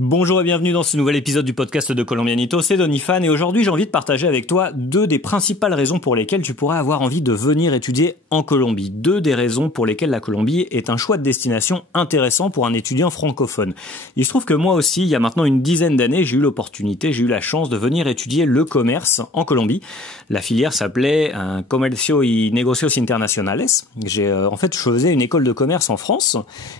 Bonjour et bienvenue dans ce nouvel épisode du podcast de Colombianito, c'est Donifan et aujourd'hui j'ai envie de partager avec toi deux des principales raisons pour lesquelles tu pourrais avoir envie de venir étudier en Colombie. Deux des raisons pour lesquelles la Colombie est un choix de destination intéressant pour un étudiant francophone. Il se trouve que moi aussi, il y a maintenant une dizaine d'années, j'ai eu la chance de venir étudier le commerce en Colombie. La filière s'appelait Comercio y Negocios Internacionales. En fait, je faisais une école de commerce en France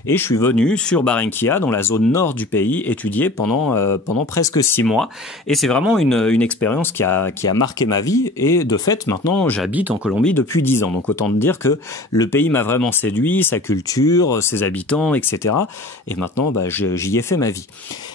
et je suis venu sur Barranquilla, dans la zone nord du pays, étudier pendant presque 6 mois et c'est vraiment une expérience qui a marqué ma vie et de fait maintenant j'habite en Colombie depuis 10 ans, donc autant te dire que le pays m'a vraiment séduit, sa culture, ses habitants, etc. Et maintenant j'y ai fait ma vie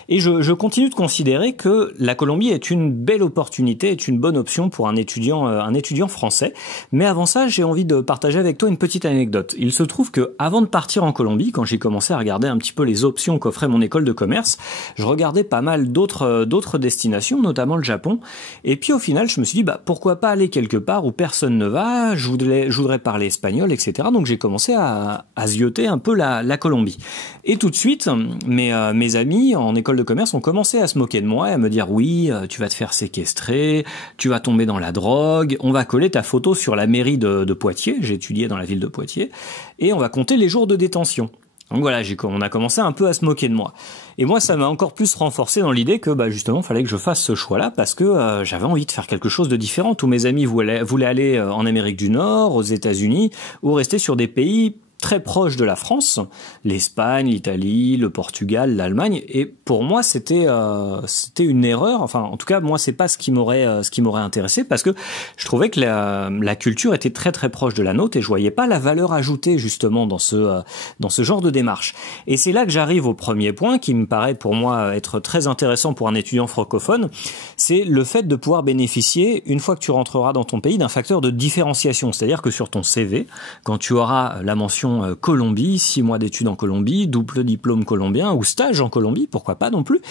et je continue de considérer que la Colombie est une belle opportunité, est une bonne option pour un étudiant français. Mais avant ça, j'ai envie de partager avec toi une petite anecdote. Il se trouve que avant de partir en Colombie, quand j'ai commencé à regarder un petit peu les options qu'offrait mon école de commerce, je regardais pas mal d'autres destinations, notamment le Japon. Et puis au final, je me suis dit, pourquoi pas aller quelque part où personne ne va, je voudrais parler espagnol, etc. Donc j'ai commencé à zioter un peu la Colombie. Et tout de suite, mes amis en école de commerce ont commencé à se moquer de moi et à me dire, oui, tu vas te faire séquestrer, tu vas tomber dans la drogue, on va coller ta photo sur la mairie de Poitiers, j'ai étudié dans la ville de Poitiers, et on va compter les jours de détention. Donc voilà, on a commencé un peu à se moquer de moi. Et moi, ça m'a encore plus renforcé dans l'idée que justement, il fallait que je fasse ce choix-là parce que j'avais envie de faire quelque chose de différent. Tous mes amis voulaient aller en Amérique du Nord, aux États-Unis, ou rester sur des pays très proche de la France, l'Espagne, l'Italie, le Portugal, l'Allemagne, et pour moi c'était une erreur. Enfin, en tout cas, moi c'est pas ce qui m'aurait intéressé parce que je trouvais que la culture était très très proche de la nôtre et je voyais pas la valeur ajoutée justement dans ce genre de démarche. Et c'est là que j'arrive au premier point qui me paraît pour moi être très intéressant pour un étudiant francophone, c'est le fait de pouvoir bénéficier une fois que tu rentreras dans ton pays d'un facteur de différenciation, c'est-à-dire que sur ton CV, quand tu auras la mention Colombie, 6 mois d'études en Colombie, double diplôme colombien ou stage en Colombie, pourquoi pas non plus,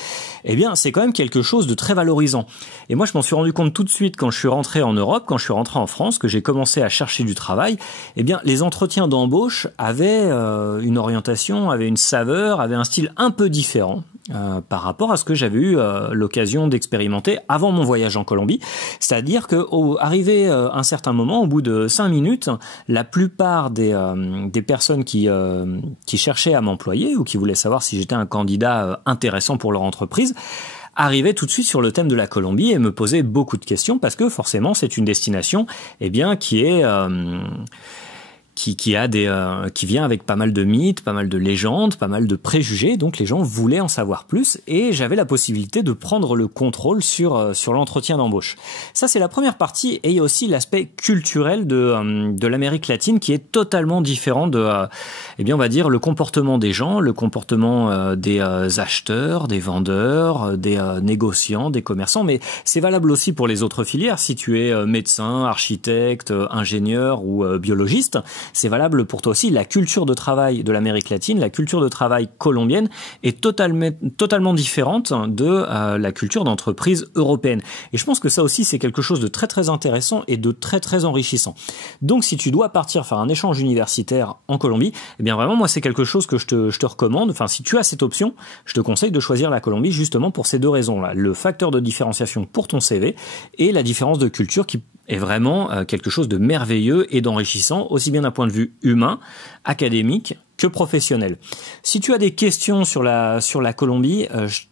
eh bien c'est quand même quelque chose de très valorisant. Et moi je m'en suis rendu compte tout de suite quand je suis rentré en Europe, quand je suis rentré en France, que j'ai commencé à chercher du travail, eh bien les entretiens d'embauche avaient une orientation, avaient une saveur, avaient un style un peu différent par rapport à ce que j'avais eu l'occasion d'expérimenter avant mon voyage en Colombie. C'est-à-dire que arrivé un certain moment, au bout de 5 minutes, la plupart des personnes qui cherchaient à m'employer ou qui voulaient savoir si j'étais un candidat intéressant pour leur entreprise arrivaient tout de suite sur le thème de la Colombie et me posaient beaucoup de questions parce que forcément c'est une destination qui est qui vient avec pas mal de mythes, pas mal de légendes, pas mal de préjugés, donc les gens voulaient en savoir plus et j'avais la possibilité de prendre le contrôle sur l'entretien d'embauche. Ça c'est la première partie et il y a aussi l'aspect culturel de l'Amérique latine qui est totalement différent de on va dire le comportement des gens, le comportement des acheteurs, des vendeurs, des négociants, des commerçants, mais c'est valable aussi pour les autres filières. Si tu es médecin, architecte, ingénieur ou biologiste, c'est valable pour toi aussi. La culture de travail de l'Amérique latine, la culture de travail colombienne est totalement différente de la culture d'entreprise européenne. Et je pense que ça aussi, c'est quelque chose de très très intéressant et de très très enrichissant. Donc si tu dois partir faire un échange universitaire en Colombie, eh bien vraiment, moi, c'est quelque chose que je te recommande. Enfin, si tu as cette option, je te conseille de choisir la Colombie justement pour ces deux raisons-là. Le facteur de différenciation pour ton CV et la différence de culture qui est vraiment quelque chose de merveilleux et d'enrichissant, aussi bien d'un point de vue humain, académique, que professionnel. Si tu as des questions sur la Colombie,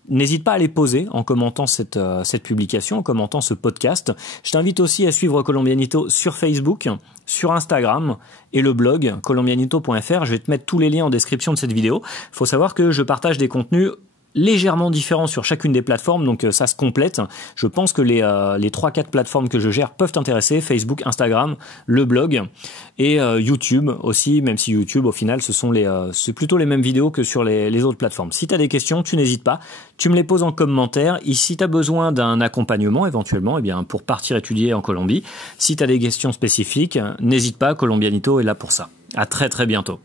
n'hésite pas à les poser en commentant cette publication, en commentant ce podcast. Je t'invite aussi à suivre Colombianito sur Facebook, sur Instagram et le blog colombianito.fr. Je vais te mettre tous les liens en description de cette vidéo. Il faut savoir que je partage des contenus légèrement différents sur chacune des plateformes, donc ça se complète. Je pense que les 3-4 plateformes que je gère peuvent t'intéresser, Facebook, Instagram, le blog et YouTube aussi, même si YouTube au final c'est plutôt les mêmes vidéos que sur les autres plateformes. Si tu as des questions, tu n'hésites pas, tu me les poses en commentaire. Et si tu as besoin d'un accompagnement éventuellement, pour partir étudier en Colombie, si tu as des questions spécifiques, n'hésite pas, Colombianito est là pour ça. À très très bientôt.